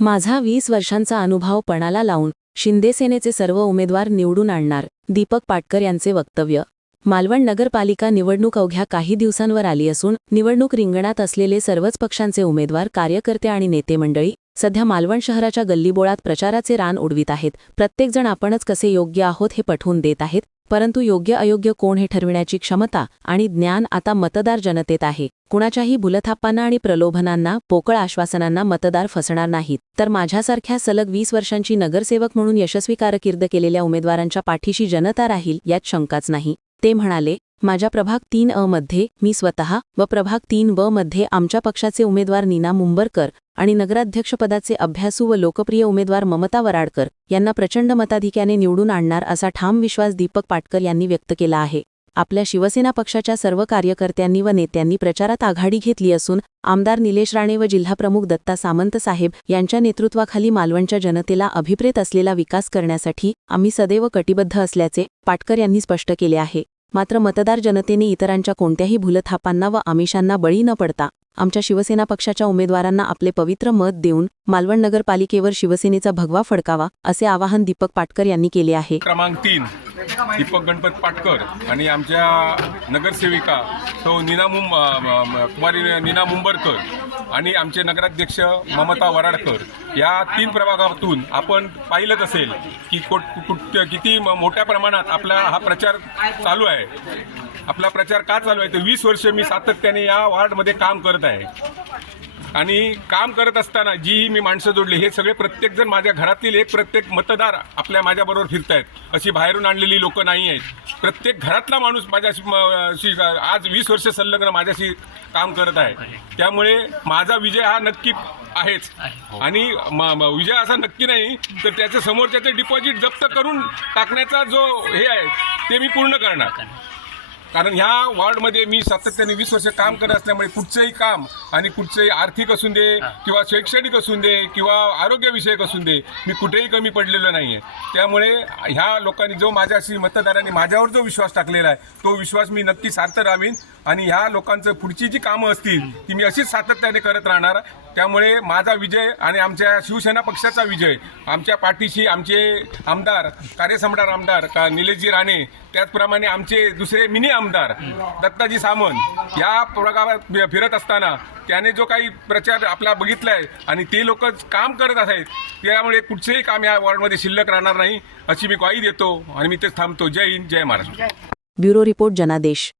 माझा 20 वर्षांचा अनुभव पणाला लावून शिंदेसेनेचे सर्व उमेदवार निवडून आणणार, दीपक पाटकर यांचे वक्तव्य। मालवण नगरपालिका निवडणूक अवघ्या काही दिवसांवर आली असून निवडणूक रिंगणात असलेले सर्वच पक्षांचे उमेदवार, कार्यकर्ते आणि नेते मंडळी सध्या मालवण शहराच्या गल्लीबोळात प्रचाराचे रान उडवीत आहेत। प्रत्येकजण आपणच कसे योग्य आहोत हे पटवून देत आहेत, परंतु योग्य अयोग्य कोण हे ठरविण्याची क्षमता आणि ज्ञान आता मतदार जनतेत आहे। कुणाच्याही भुलथापांना आणि प्रलोभनांना, पोकळ आश्वासनांना मतदार फसणार नाहीत, तर माझ्यासारख्या सलग 20 वर्षांची नगरसेवक म्हणून यशस्वी कारकीर्द केलेल्या उमेदवारांच्या पाठीशी जनता राहील यात शंकाच नाही। ते म्हणाले, माझ्या प्रभाग 3 मध्ये मी स्वतः व प्रभाग 3 मध्ये आमच्या पक्षाचे उमेदवार नीना मुंबरकर आणि नगराध्यक्षपदाचे अभ्यासू व लोकप्रिय उमेदवार ममता वराडकर यांना प्रचंड मताधिक्याने निवडून आणणार असा ठाम विश्वास दीपक पाटकर यांनी व्यक्त केला आहे। आपल्या शिवसेना पक्षाच्या सर्व कार्यकर्त्यांनी व नेत्यांनी प्रचारात आघाडी घेतली असून आमदार निलेश राणे व जिल्हाप्रमुख दत्ता सामंत साहेब यांच्या नेतृत्वाखाली मालवणच्या जनतेला अभिप्रेत असलेला विकास करण्यासाठी आम्ही सदैव कटिबद्ध असल्याचे पाटकर यांनी स्पष्ट केले आहे। मात्र मतदार जनतेने इतरांच्या कोणत्याही भूलथापांना व आमिषांना बळी न पडता आमच्या शिवसेना पक्षाच्या उमेदवारांना आपले पवित्र मत देऊन मालवण नगरपालिकेवर शिवसेनेचा भगवा फडकावा असे आवाहन दीपक पाटकर यांनी केले आहे। क्रमांक 3 दीपक गणपत पाटकर आणि आमच्या नगरसेविका सौ कुमारी नीना मुंबरकर आणि आमचे नगराध्यक्ष ममता वराडकर या 3 प्रभागातून आपण पाहिलंच असेल की किती मोठ्या प्रमाणात आपला हा प्रचार चालू आहे। आपला प्रचार का चालू आहे तर 20 वर्ष मी सातत्याने या वार्डमध्ये काम करत आहे आणि काम करत असताना जी मी माणसं जोडली हे सगळे प्रत्येकजण माझ्या घरातील प्रत्येक मतदार माझ्याबरोबर फिरत आहेत, अशी बाहेरून आणलेली लोक नाही आहेत। प्रत्येक घरातला माणूस माझ्याशी आज 20 वर्ष संलग्न माझ्याशी काम करत आहे। त्यामुळे माझा विजय हा नक्की आहेच आणि विजय असा नक्की नाही तर त्याच्या समोरच्याचे डिपॉझिट जप्त करून टाकण्याचा जो हे आहे ते मी पूर्ण करणार। कारण ह्या वॉर्डमध्ये मी सातत्याने 20 वर्ष काम करत असल्यामुळे कुठचंही काम आणि कुठचंही आर्थिक असून दे किंवा शैक्षणिक असून दे किंवा आरोग्यविषयक असून दे मी कुठेही कमी पडलेलो नाही आहे। त्यामुळे ह्या लोकांनी जो माझ्याशी मतदारांनी माझ्यावर जो विश्वास टाकलेला आहे तो विश्वास मी नक्की सार्थ राहीन आणि ह्या लोकांचं पुढची जी कामं असतील ती मी अशीच सातत्याने करत राहणार। त्यामुळे माझा विजय आणि आमच्या शिवसेना पक्षाचा विजय, आमच्या पाठीशी आमचे आमदार, कार्यसम्राट आमदार निलेशजी राणे, त्याचप्रमाणे आमचे दुसरे मिनी आमदार दत्ताजी सामंत या प्रभागात फिरत असताना त्याने जो काही प्रचार आपला बघितलाय आणि ते लोक काम करत आहेत त्यामुळे कुठचेही काम या वॉर्डमध्ये शिल्लक राहणार नाही अशी मी ग्वाही देतो आणि मी तेच थांबतो। जय हिंद, जय महाराष्ट्र। ब्युरो रिपोर्ट, जनादेश।